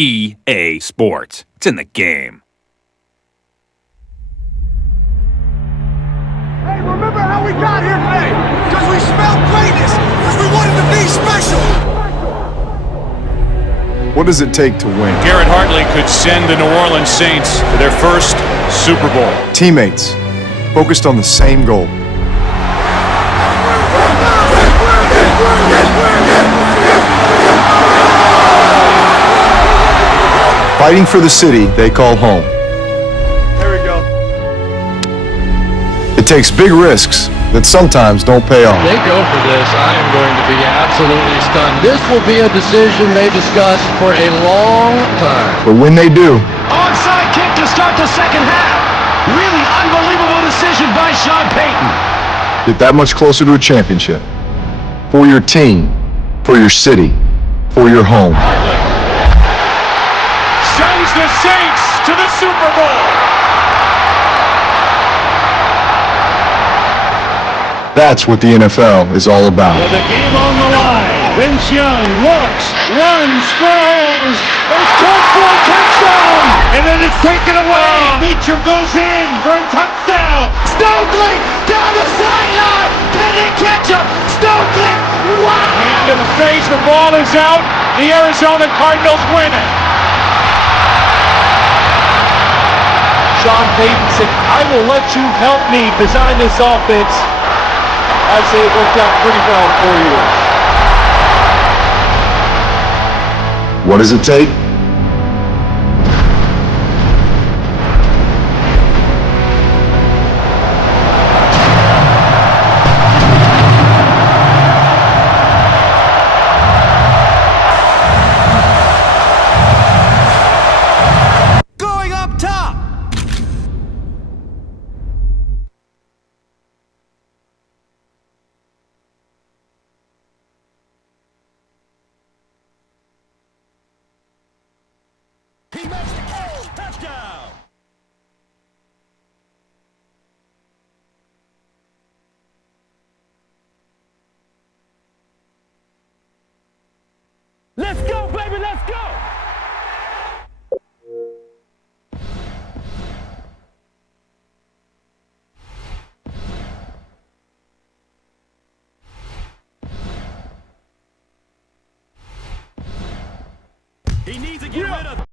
EA Sports. It's in the game. Hey, remember how we got here today? Because we smelled greatness! Because we wanted to be special! What does it take to win? Garrett Hartley could send the New Orleans Saints to their first Super Bowl. Teammates, focused on the same goal. Fighting for the city they call home. There we go. It takes big risks that sometimes don't pay off. They go for this, I am going to be absolutely stunned. This will be a decision they discuss for a long time. But when they do, Onside kick to start the second half. Really unbelievable decision by Sean Payton. get that much closer to a championship. For your team, for your city, for your home. Sends the Saints to the Super Bowl. That's what the NFL is all about. With the game on the line, Vince Young looks, runs, throws, it's caught for a touchdown, and then it's taken away. Beecham goes in for a touchdown. Stokely down the sideline, can he catch him? Stokely, wow! Hand to the face, the ball is out. The Arizona Cardinals win it. Sean Payton said, I will let you help me design this offense. I'd say it worked out pretty well in 4 years. What does it take? Going up top! He makes the catch! Touchdown! Let's go, baby, let's go! He needs to get rid of.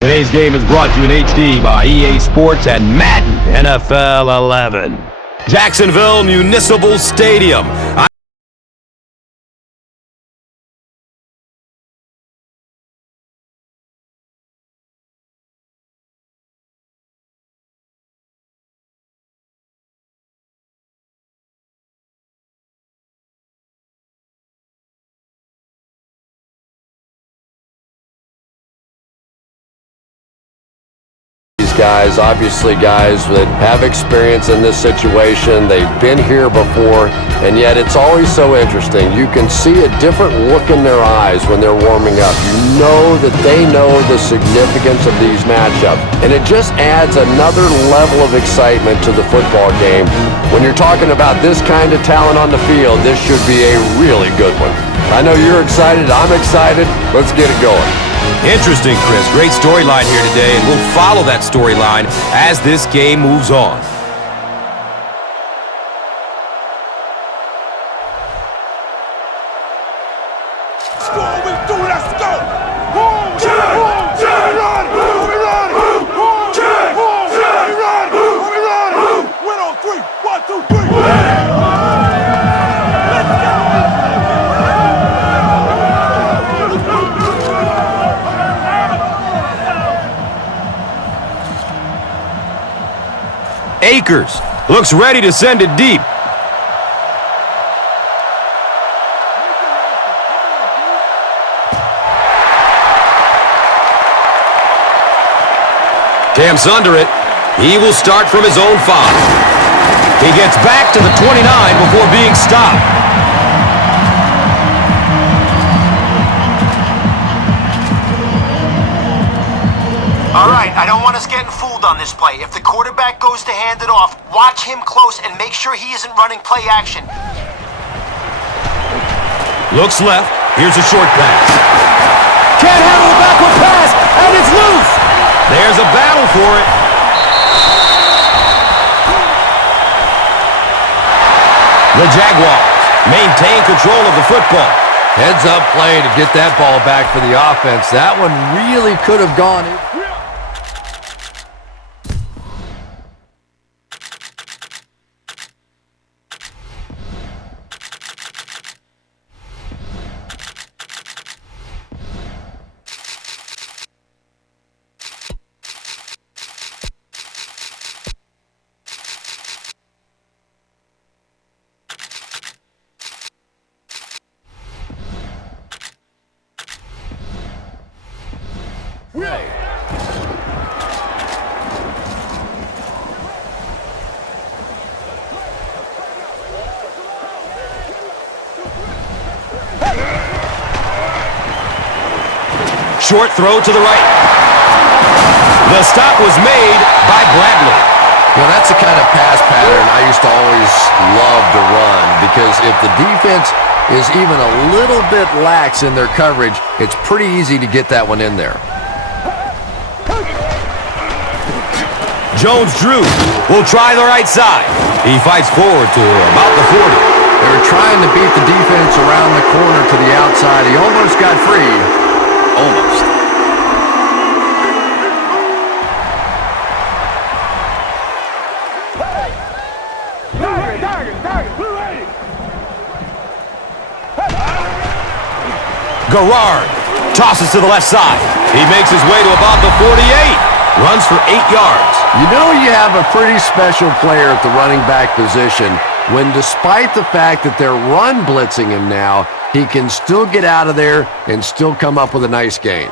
Today's game is brought to you in HD by EA Sports and Madden NFL 11. Jacksonville Municipal Stadium. Guys, obviously guys that have experience in this situation. They've been here before, and yet it's always so interesting. You can see a different look in their eyes when they're warming up. You know that they know the significance of these matchups, and it just adds another level of excitement to the football game. When you're talking about this kind of talent on the field, this should be a really good one. I know you're excited. I'm excited. Let's get it going. Interesting, Chris. Great storyline here today, and we'll follow that storyline as this game moves on. Let's go, we do, let's go! Boom, check, boom, check, we run, we run, boom, check, boom, check, we run, we run, win on three, 1, 2, 3, let's go! Akers looks ready to send it deep. Camps under it. He will start from his own 5. He gets back to the 29 before being stopped. All right, I don't want us getting fooled on this play. If the quarterback goes to hand it off, watch him close and make sure he isn't running play action. Looks left. Here's a short pass. Can't handle the backward pass, and it's loose. There's a battle for it. The Jaguars maintain control of the football. Heads up play to get that ball back for the offense. That one really could have gone in. Short throw to the right. The stop was made by Bradley. Well, that's the kind of pass pattern I used to always love to run, because if the defense is even a little bit lax in their coverage, it's pretty easy to get that one in there. Jones-Drew will try the right side. He fights forward to about the 40. They were trying to beat the defense around the corner to the outside. He almost got free. Almost. Garrard tosses to the left side. He makes his way to about the 48. Runs for 8 yards. You know you have a pretty special player at the running back position when, despite the fact that they're run blitzing him now, he can still get out of there and still come up with a nice gain.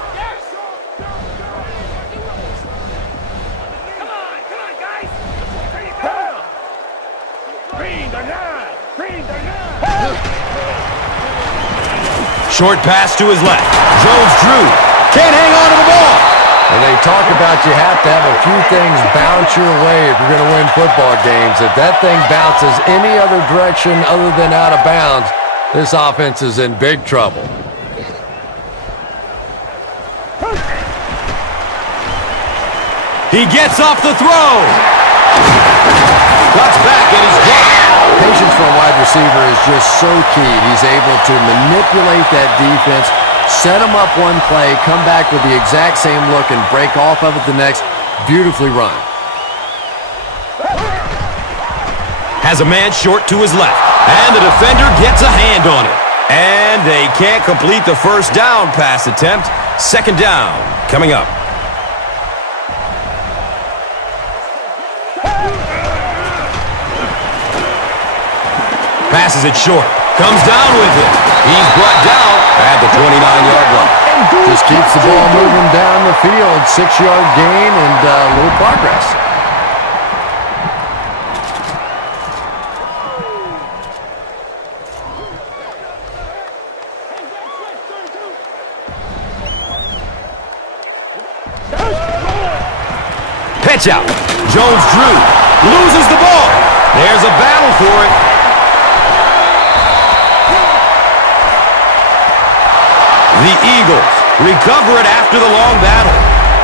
Short pass to his left. Jones drew. Can't hang on to the ball. And they talk about you have to have a few things bounce your way if you're going to win football games. If that thing bounces any other direction other than out of bounds, this offense is in big trouble. He gets off the throw. Cuts back and he's dropped. Patience for a wide receiver is just so key. He's able to manipulate that defense, set them up one play, come back with the exact same look, and break off of it the next. Beautifully run. Has a man short to his left, and the defender gets a hand on it. And they can't complete the first down pass attempt. Second down coming up. Passes it short. Comes down with it. He's brought down at the 29-yard line. Just keeps the ball moving down the field. 6-yard gain and a little progress. Pitch out. Jones drew. Loses the ball. There's a battle for it. The Eagles recover it after the long battle.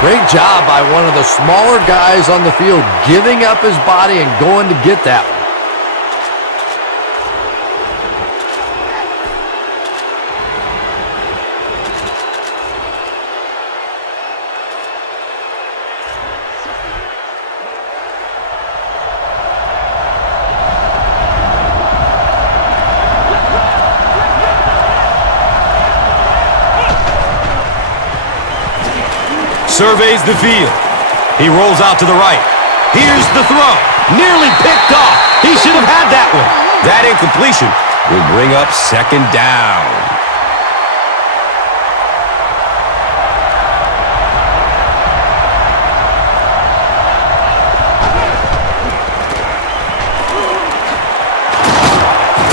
Great job by one of the smaller guys on the field, giving up his body and going to get that one. Surveys the field. He rolls out to the right. Here's the throw. Nearly picked off. He should have had that one. That incompletion will bring up second down.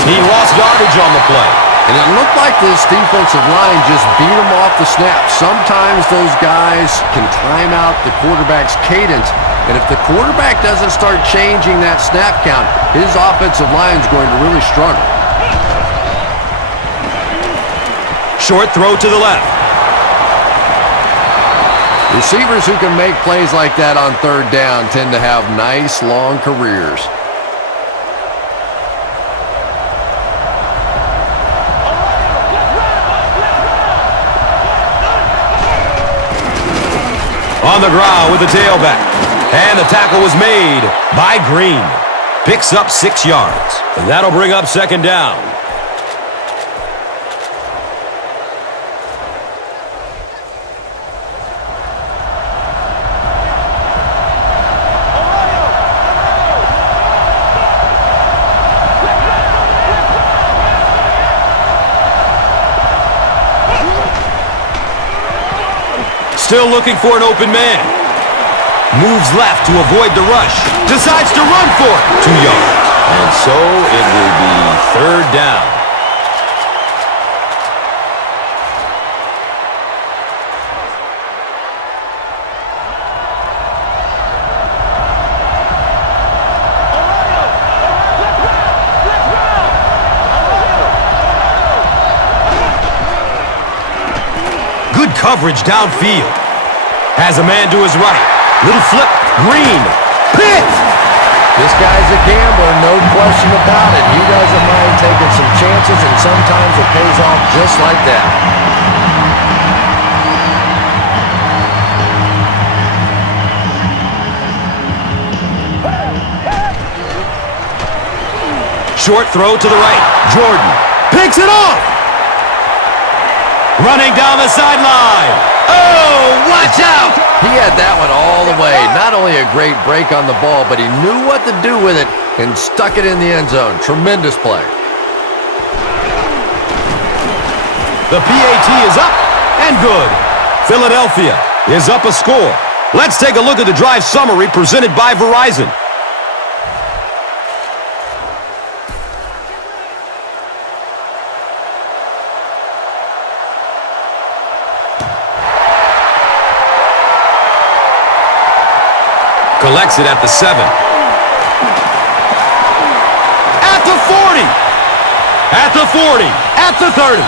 He lost yardage on the play. And it looked like this defensive line just beat him off the snap. Sometimes those guys can time out the quarterback's cadence. And if the quarterback doesn't start changing that snap count, his offensive line is going to really struggle. Short throw to the left. Receivers who can make plays like that on third down tend to have nice, long careers. On the ground with the tailback. And the tackle was made by Green. Picks up 6 yards. And that'll bring up second down. Still looking for an open man. Moves left to avoid the rush. Decides to run for it. 2 yards. And so it will be third down. Good coverage downfield. Has a man to his right. Little flip. Green. Picked! This guy's a gambler, no question about it. He doesn't mind taking some chances, and sometimes it pays off just like that. Short throw to the right. Jordan picks it off. Running down the sideline. Oh, watch out! He had that one all the way. Not only a great break on the ball, but he knew what to do with it and stuck it in the end zone. Tremendous play. The PAT is up and good. Philadelphia is up a score. Let's take a look at the drive summary presented by Verizon. collects it at the 7. At the 40. At the 40. At the 30.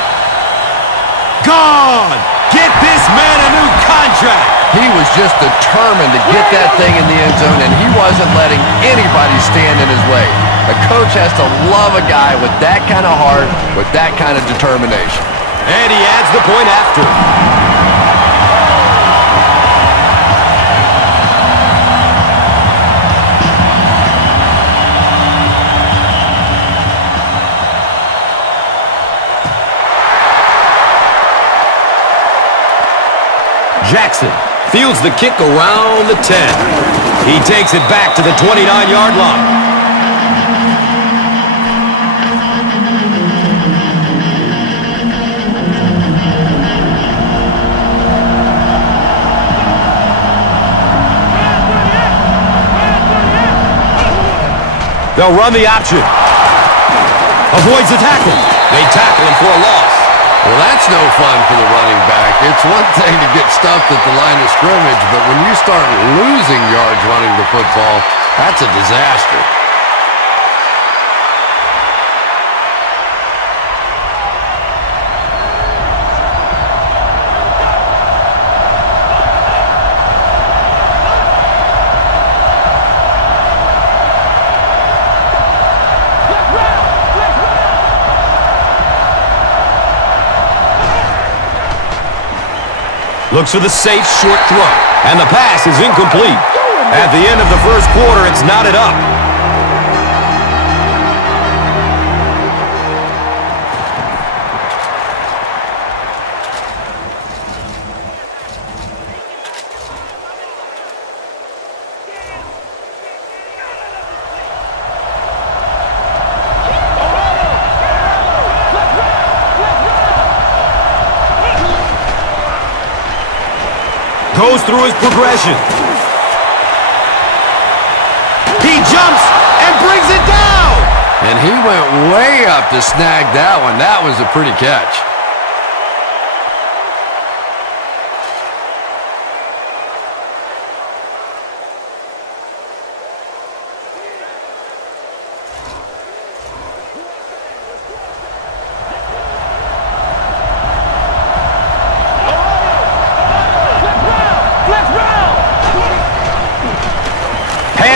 Gone. Get this man a new contract. He was just determined to get that thing in the end zone, and he wasn't letting anybody stand in his way. A coach has to love a guy with that kind of heart, with that kind of determination. And he adds the point after. Jackson fields the kick around the 10. He takes it back to the 29-yard line. They'll run the option. Avoids the tackle. They tackle him for a loss. Well, that's no fun for the running back. It's one thing to get stuffed at the line of scrimmage, but when you start losing yards running the football, that's a disaster. Looks for the safe short throw. And the pass is incomplete. At the end of the first quarter, it's knotted up. Goes through his progression. He jumps and brings it down. And he went way up to snag that one. That was a pretty catch.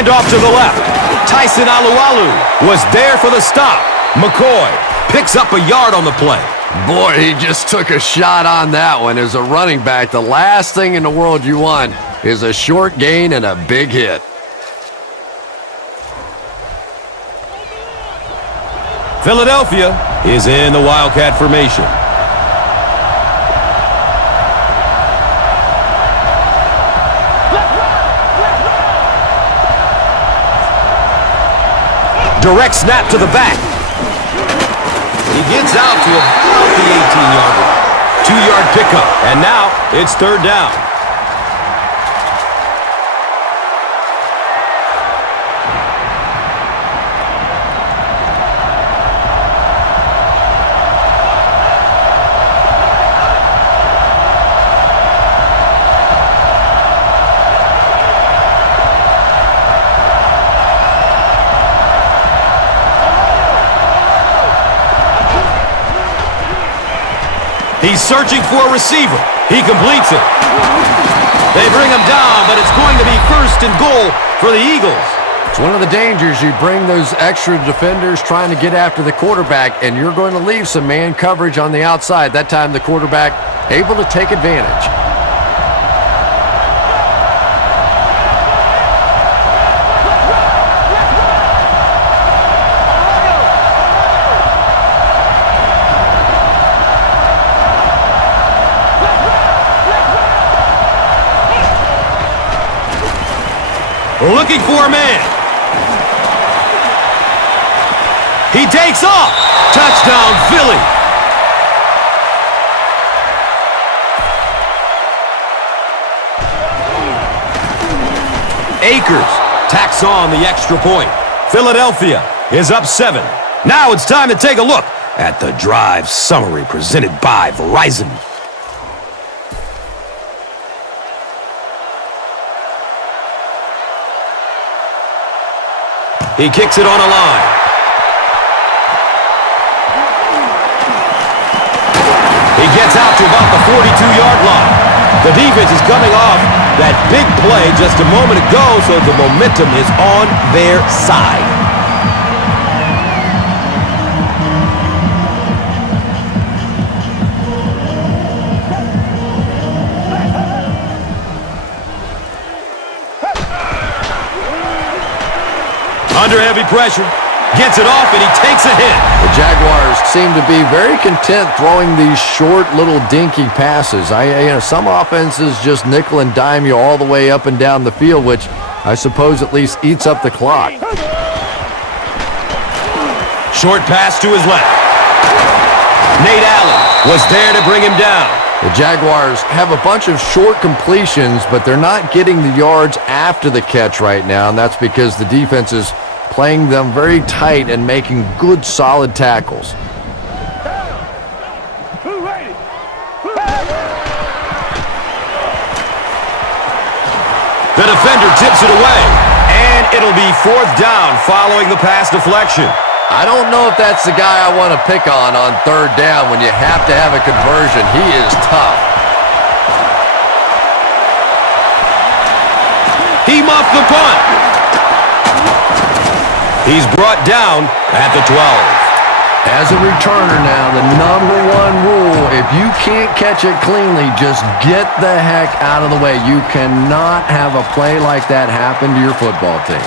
Off to the left. Tyson Alualu was there for the stop. McCoy picks up a yard on the play. Boy, he just took a shot on that one. As a running back, the last thing in the world you want is a short gain and a big hit. Philadelphia is in the Wildcat formation. Direct snap to the back. He gets out to about the 18-yard line. 2-yard pickup, and now it's third down. He's searching for a receiver. He completes it. They bring him down, but it's going to be first and goal for the Eagles. It's one of the dangers. You bring those extra defenders trying to get after the quarterback, and you're going to leave some man coverage on the outside. That time the quarterback able to take advantage. Looking for a man. He takes off. Touchdown, Philly. Akers tacks on the extra point. Philadelphia is up 7. Now it's time to take a look at the drive summary presented by Verizon. He kicks it on a line. He gets out to about the 42-yard line. The defense is coming off that big play just a moment ago, so the momentum is on their side. Under heavy pressure, gets it off, and he takes a hit. The Jaguars seem to be very content throwing these short, little dinky passes. Some offenses just nickel and dime you all the way up and down the field, which I suppose at least eats up the clock. Short pass to his left. Nate Allen was there to bring him down. The Jaguars have a bunch of short completions, but they're not getting the yards after the catch right now, and that's because the defense is playing them very tight and making good, solid tackles. The defender tips it away, and it'll be 4th down following the pass deflection. I don't know if that's the guy I want to pick on 3rd down when you have to have a conversion. He is tough. He muffed the punt. He's brought down at the 12. As a returner now, the #1 rule, if you can't catch it cleanly, just get the heck out of the way. You cannot have a play like that happen to your football team.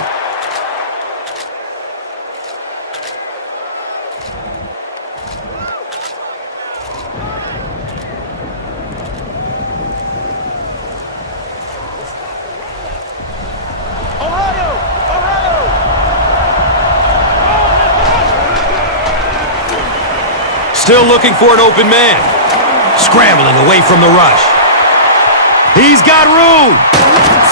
Still looking for an open man. Scrambling away from the rush. He's got room.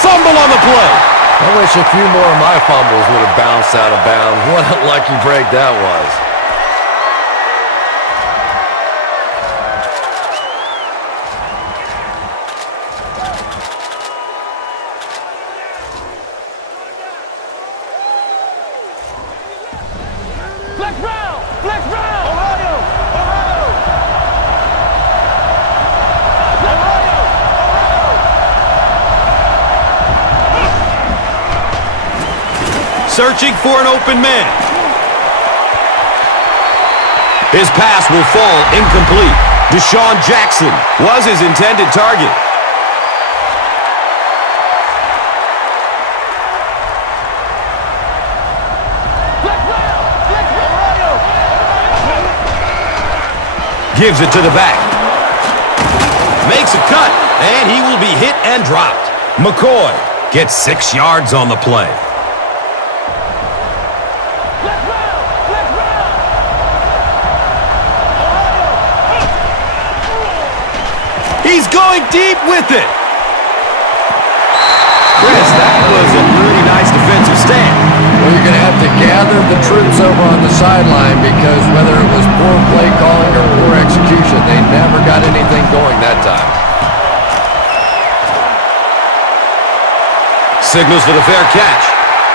Fumble on the play. I wish a few more of my fumbles would have bounced out of bounds. What a lucky break that was. Searching for an open man. His pass will fall incomplete. Deshaun Jackson was his intended target. Gives it to the back. Makes a cut, and he will be hit and dropped. McCoy gets 6 yards on the play. He's going deep with it. Chris, that was a really nice defensive stand. Well, you're going to have to gather the troops over on the sideline because whether it was poor play calling or poor execution, they never got anything going that time. Signals for the fair catch.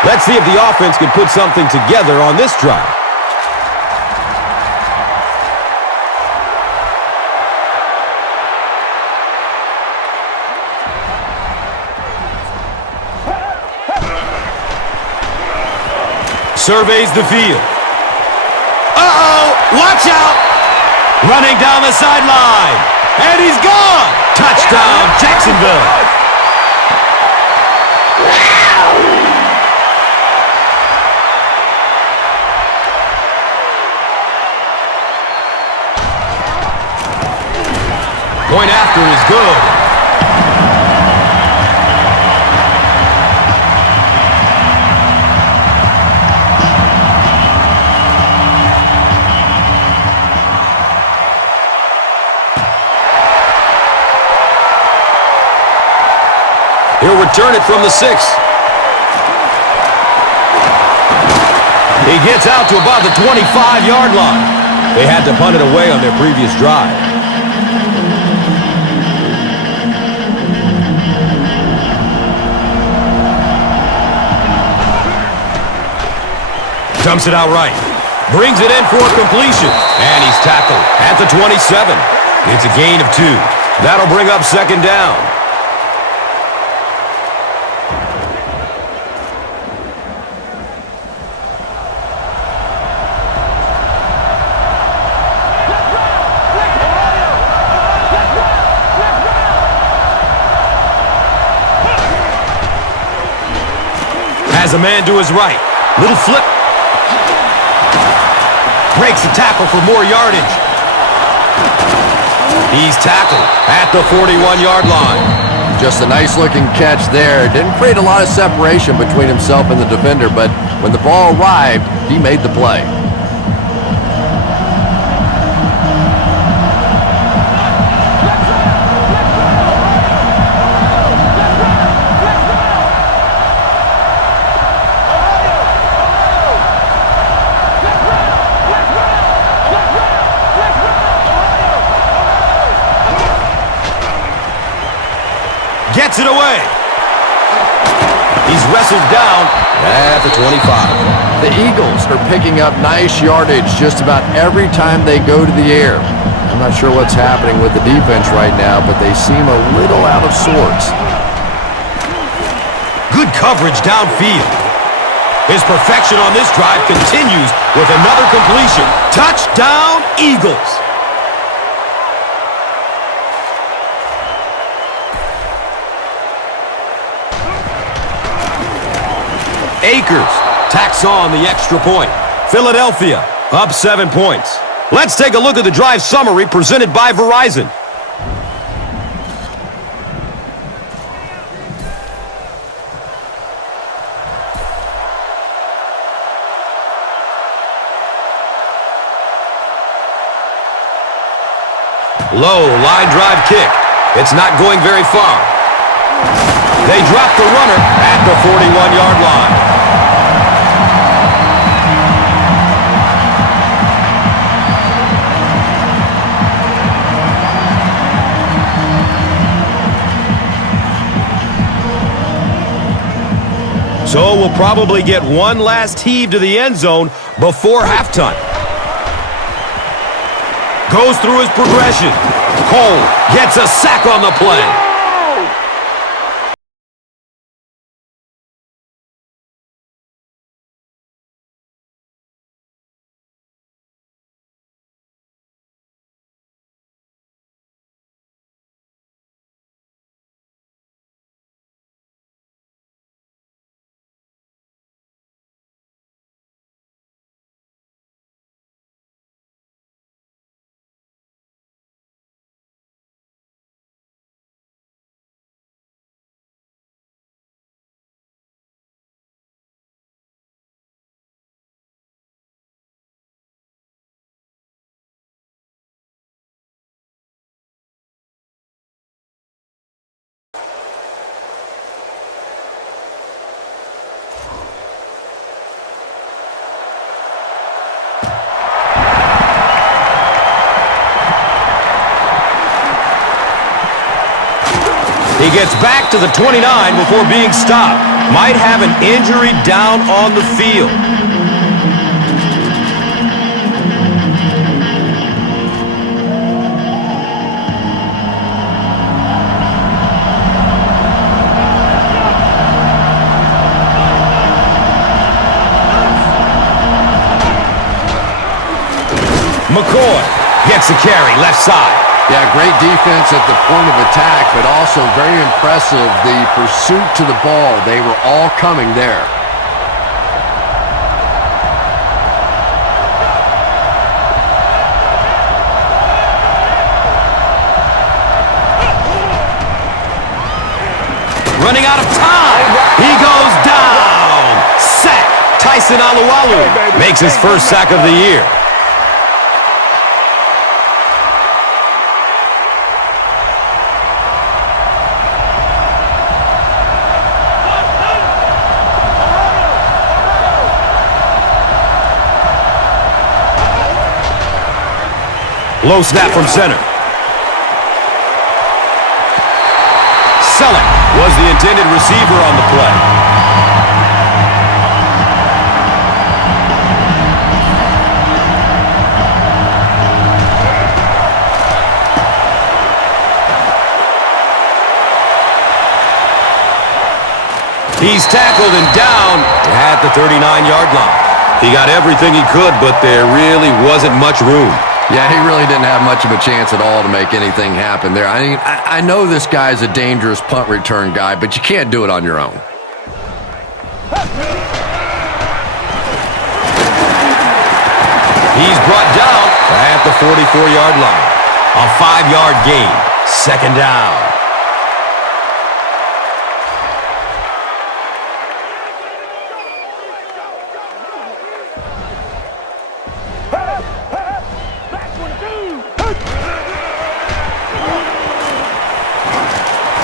Let's see if the offense can put something together on this drive. Surveys the field. Uh-oh! Watch out! Running down the sideline. And he's gone! Touchdown, Jacksonville! Point after is good. He'll return it from the 6. He gets out to about the 25-yard line. They had to punt it away on their previous drive. Dumps it out right. Brings it in for completion. And he's tackled at the 27. It's a gain of 2. That'll bring up second down. Has a man to his right. Little flip. Breaks the tackle for more yardage. He's tackled at the 41-yard line. Just a nice-looking catch there. Didn't create a lot of separation between himself and the defender, but when the ball arrived, he made the play. Gets it away. He's wrestled down at the 25. The Eagles are picking up nice yardage just about every time they go to the air. I'm not sure what's happening with the defense right now, but they seem a little out of sorts. Good coverage downfield. His perfection on this drive continues with another completion. Touchdown, Eagles. Akers tacks on the extra point. Philadelphia up 7 points. Let's take a look at the drive summary presented by Verizon. Low line drive kick. It's not going very far. They drop the runner at the 41-yard line. So we'll probably get one last heave to the end zone before halftime. Goes through his progression. Cole gets a sack on the play. He gets back to the 29 before being stopped. Might have an injury down on the field. McCoy gets the carry left side. Yeah, great defense at the point of attack, but also very impressive, the pursuit to the ball. They were all coming there. Running out of time. He goes down. Sack. Tyson Alualu makes his first sack of the year. Low snap from center. Selleck was the intended receiver on the play. He's tackled and down at the 39-yard line. He got everything he could, but there really wasn't much room. Yeah, he really didn't have much of a chance at all to make anything happen there. I mean, I know this guy's a dangerous punt return guy, but you can't do it on your own. He's brought down at the 44-yard line. A 5-yard gain. Second down.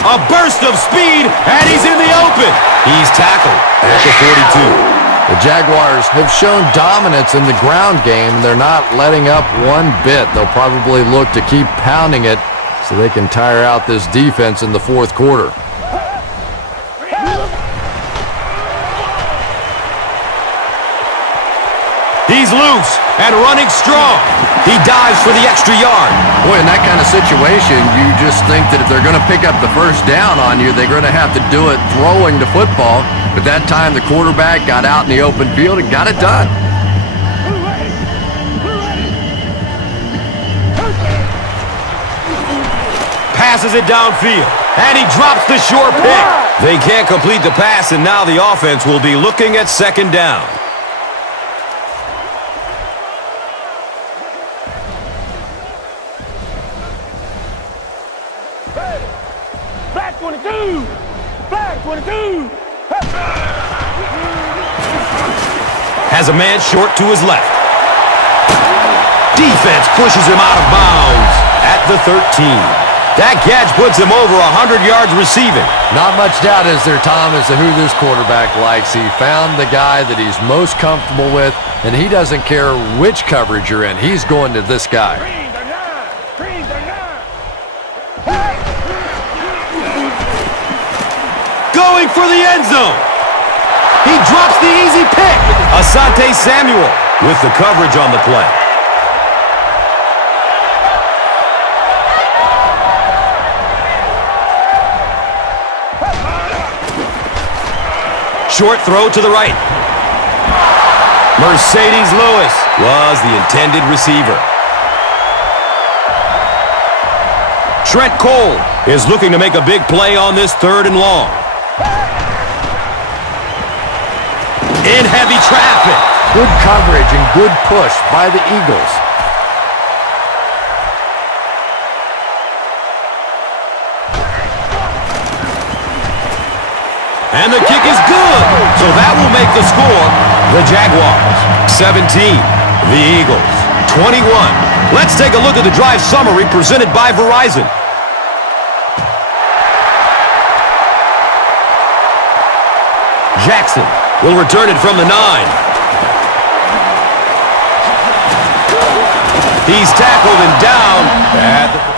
A burst of speed, and he's in the open. He's tackled at the 42. The Jaguars have shown dominance in the ground game, and they're not letting up one bit. They'll probably look to keep pounding it so they can tire out this defense in the fourth quarter. He's loose and running strong. He dives for the extra yard. Boy, in that kind of situation, you just think that if they're going to pick up the first down on you, they're going to have to do it throwing the football. But that time, the quarterback got out in the open field and got it done. Passes it downfield, and he drops the short pick. They can't complete the pass, and now the offense will be looking at second down. Black 22! Black 22! Has a man short to his left. Defense pushes him out of bounds at the 13. That catch puts him over 100 yards receiving. Not much doubt is there, Tom, as to who this quarterback likes. He found the guy that he's most comfortable with, and he doesn't care which coverage you're in. He's going to this guy. Going for the end zone. He drops the easy pick. Asante Samuel with the coverage on the play. Short throw to the right. Mercedes Lewis was the intended receiver. Trent Cole is looking to make a big play on this 3rd and long. In heavy traffic. Good coverage and good push by the Eagles. And the kick is good. So that will make the score the Jaguars 17, the Eagles 21. Let's take a look at the drive summary presented by Verizon. Jackson will return it from the 9. He's tackled and down at the...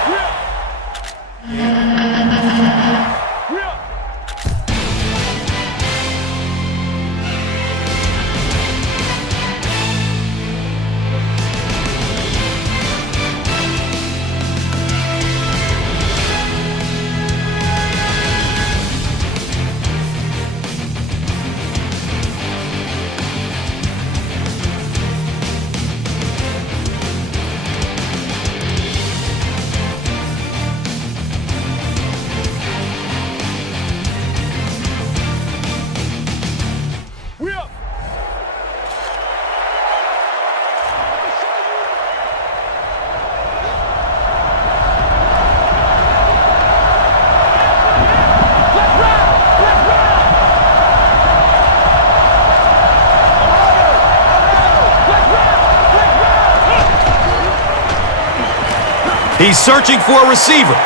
He's searching for a receiver.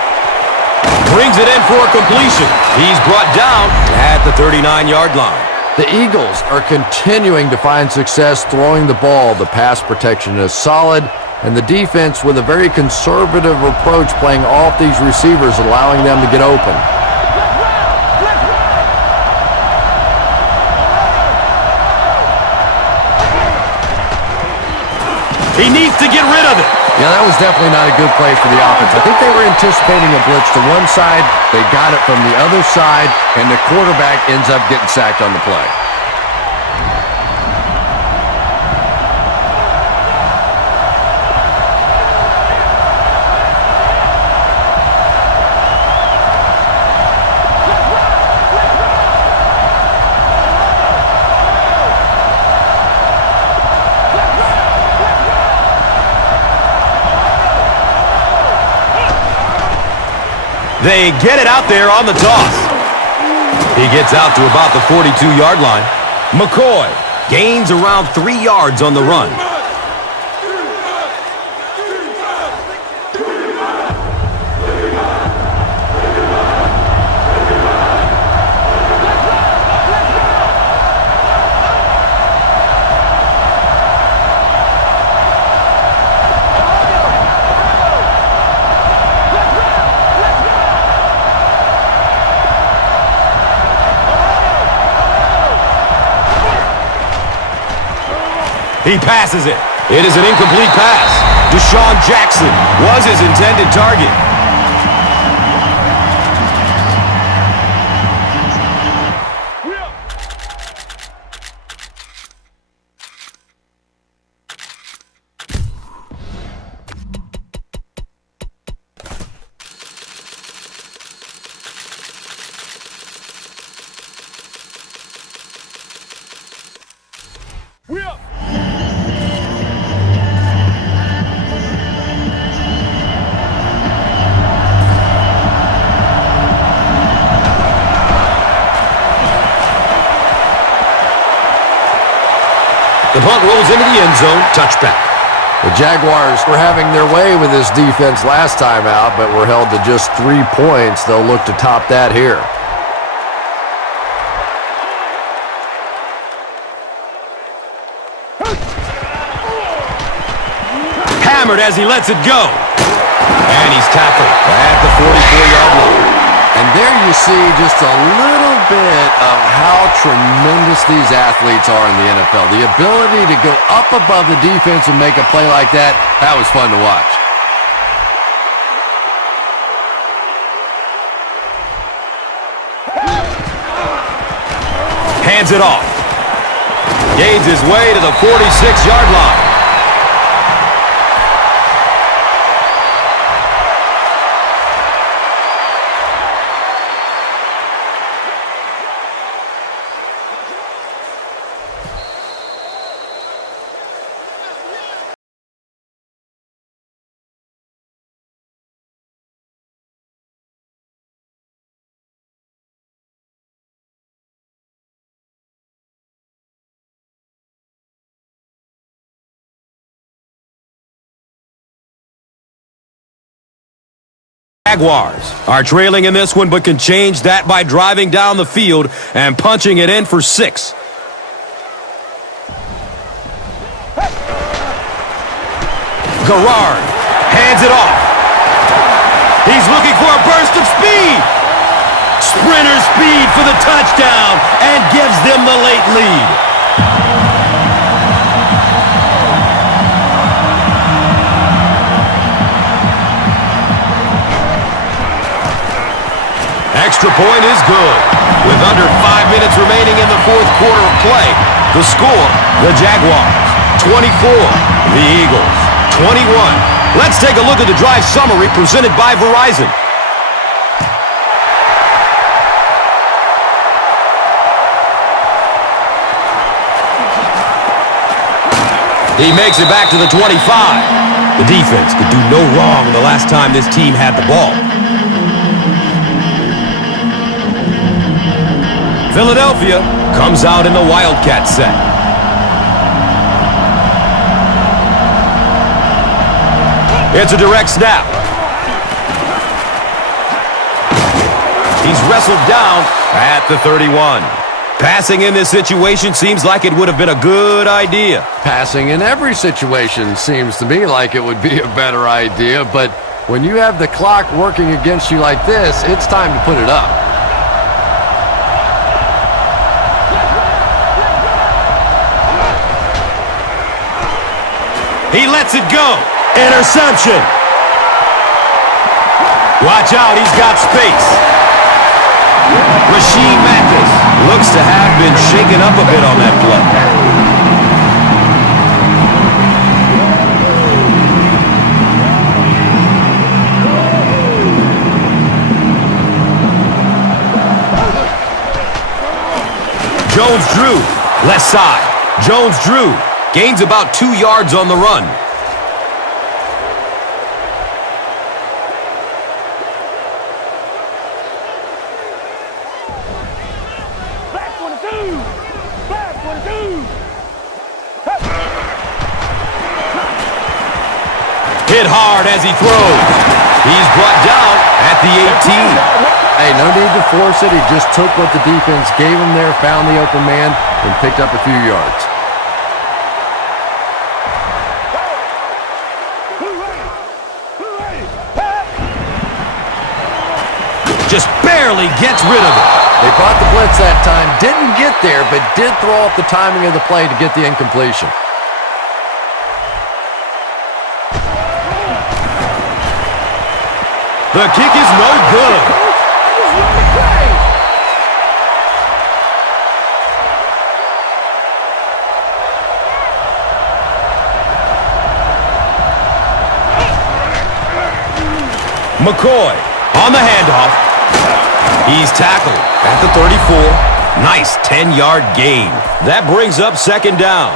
Brings it in for a completion. He's brought down at the 39-yard line. The Eagles are continuing to find success throwing the ball. The pass protection is solid, and the defense with a very conservative approach playing off these receivers, allowing them to get open. He needs to get rid of it. Yeah, that was definitely not a good play for the offense. I think they were anticipating a blitz to one side. They got it from the other side, and the quarterback ends up getting sacked on the play. They get it out there on the toss. He gets out to about the 42-yard line. McCoy gains around 3 yards on the run. He passes it. It is an incomplete pass. Deshaun Jackson was his intended target. The punt rolls into the end zone. Touchback. The Jaguars were having their way with this defense last time out, but were held to just 3 points. They'll look to top that here. Hammered as he lets it go. And he's tackled at the 44-yard line. And there you see just a little bit of how tremendous these athletes are in the NFL. The ability to go up above the defense and make a play like that, that was fun to watch. Hands it off. Gains his way to the 46-yard line. Jaguars are trailing in this one, but can change that by driving down the field and punching it in for 6. Garrard hands it off. He's looking for a burst of speed. Sprinter speed for the touchdown and gives them the late lead. Extra point is good. With under 5 minutes remaining in the fourth quarter of play, the score, the Jaguars, 24, the Eagles, 21. Let's take a look at the drive summary presented by Verizon. He makes it back to the 25. The defense could do no wrong the last time this team had the ball. Philadelphia comes out in the Wildcat set. It's a direct snap. He's wrestled down at the 31. Passing in this situation seems like it would have been a good idea. Passing in every situation seems to me like it would be a better idea, but when you have the clock working against you like this, it's time to put it up. He lets it go. Interception. Watch out, he's got space. Rasheed Mathis looks to have been shaken up a bit on that play. Jones-Drew, left side. Jones-Drew gains about 2 yards on the run. Hit hard as he throws. He's brought down at the 18. Hey, no need to force it. He just took what the defense gave him there, found the open man, and picked up a few yards. Just barely gets rid of it. They brought the blitz that time. Didn't get there, but did throw off the timing of the play to get the incompletion. The kick is no good. McCoy on the handoff. He's tackled at the 34. Nice 10-yard gain. That brings up second down.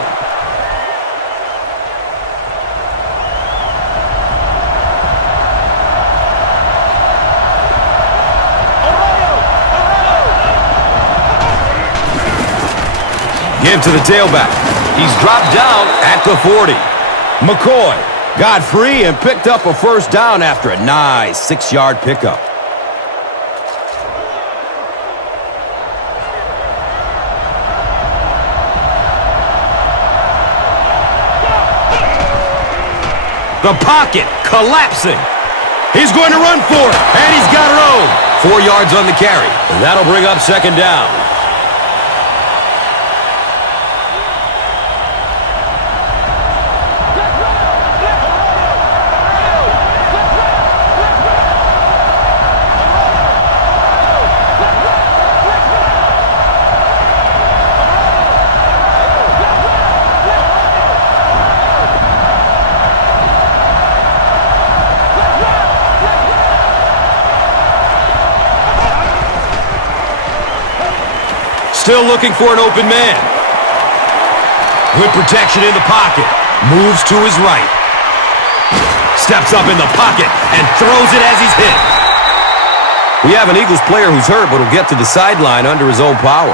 Give to the tailback. He's dropped down at the 40. McCoy got free and picked up a first down after a nice 6-yard pickup. The pocket collapsing. He's going to run for it, and he's got her own. 4 yards on the carry. And that'll bring up second down. Still looking for an open man. Good protection in the pocket. Moves to his right. Steps up in the pocket and throws it as he's hit. We have an Eagles player who's hurt, but will get to the sideline under his own power.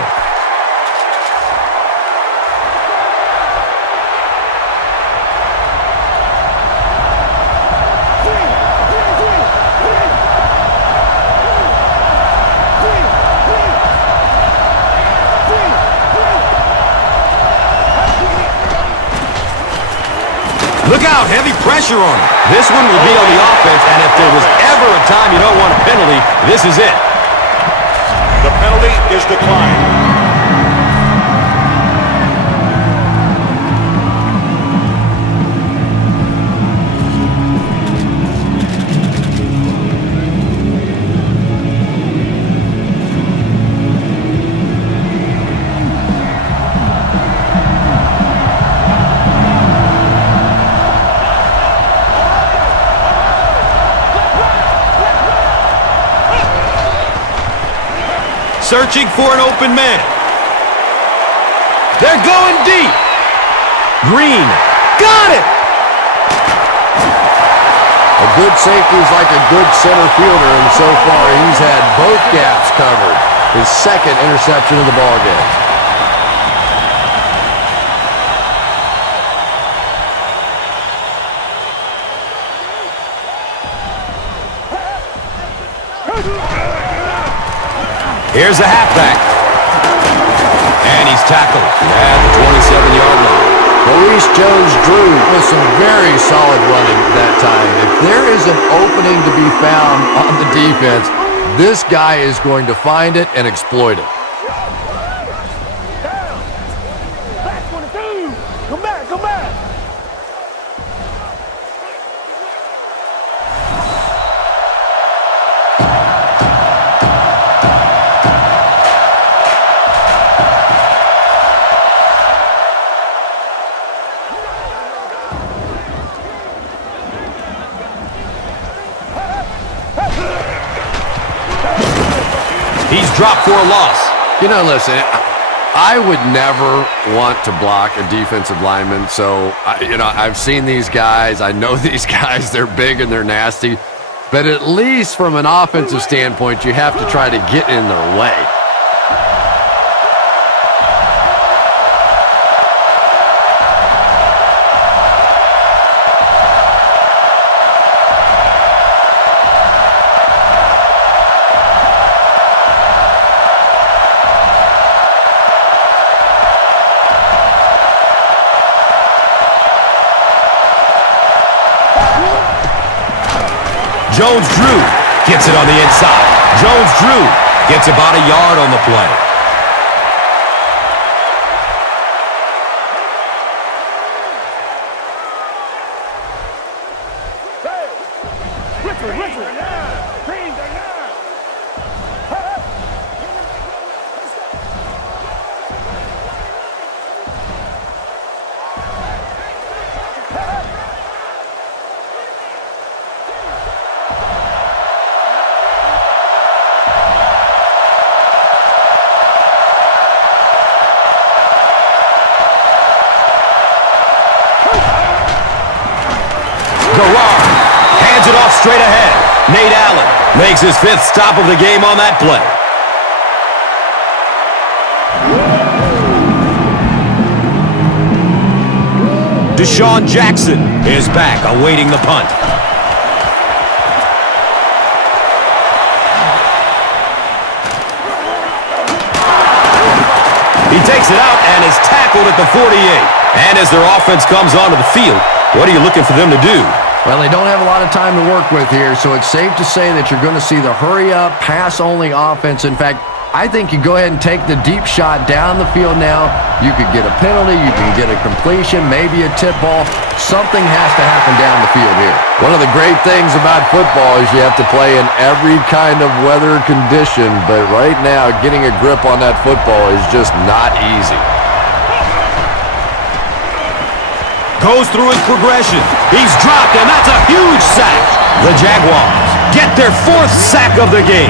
Look out, heavy pressure on him. This one will be on the offense, and if there was ever a time you don't want a penalty, this is it. The penalty is declined. Searching for an open man. They're going deep. Green. Got it! A good safety is like a good center fielder, and so far he's had both gaps covered. His second interception of the ballgame. Here's a halfback. And he's tackled at the 27-yard line. Maurice Jones-Drew with some very solid running that time. If there is an opening to be found on the defense, this guy is going to find it and exploit it. Come back, come back. He's dropped for a loss. You know, listen, I would never want to block a defensive lineman. So, I've seen these guys. I know these guys. They're big and they're nasty. But at least from an offensive standpoint, you have to try to get in their way. Jones-Drew gets it on the inside. Jones-Drew gets about a yard on the play. Hands it off straight ahead. Nate Allen makes his 5th stop of the game on that play. Deshaun Jackson is back, awaiting the punt. He takes it out and is tackled at the 48. And as their offense comes onto the field, what are you looking for them to do? Well, they don't have a lot of time to work with here, so it's safe to say that you're going to see the hurry-up, pass-only offense. In fact, I think you go ahead and take the deep shot down the field now. You could get a penalty, you can get a completion, maybe a tip ball. Something has to happen down the field here. One of the great things about football is you have to play in every kind of weather condition, but right now, getting a grip on that football is just not easy. Goes through his progression. He's dropped, and that's a huge sack. The Jaguars get their 4th sack of the game.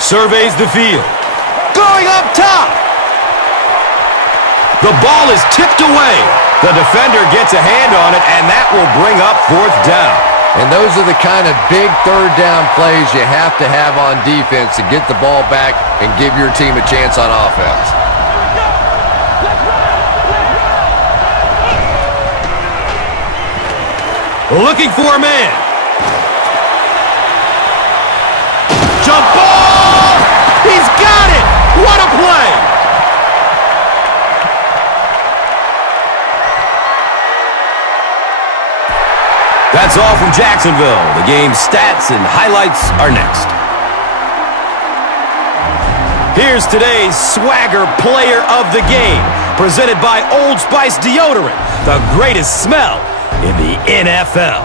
Surveys the field. Going up top. The ball is tipped away. The defender gets a hand on it, and that will bring up 4th down. And those are the kind of big 3rd down plays you have to have on defense to get the ball back and give your team a chance on offense. Looking for a man. Jump ball! He's got it! What a play! That's all from Jacksonville. The game's stats and highlights are next. Here's today's Swagger Player of the Game, presented by Old Spice Deodorant, the greatest smell in the NFL.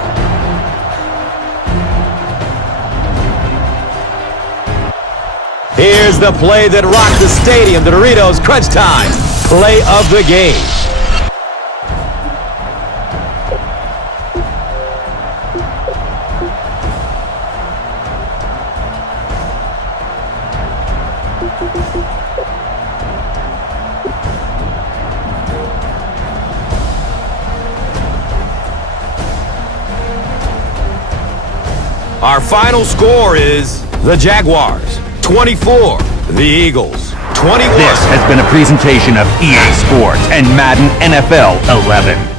Here's the play that rocked the stadium, the Doritos Crunch Time Play of the Game. Our final score is the Jaguars 24, the Eagles 21. This has been a presentation of EA Sports and Madden NFL 11.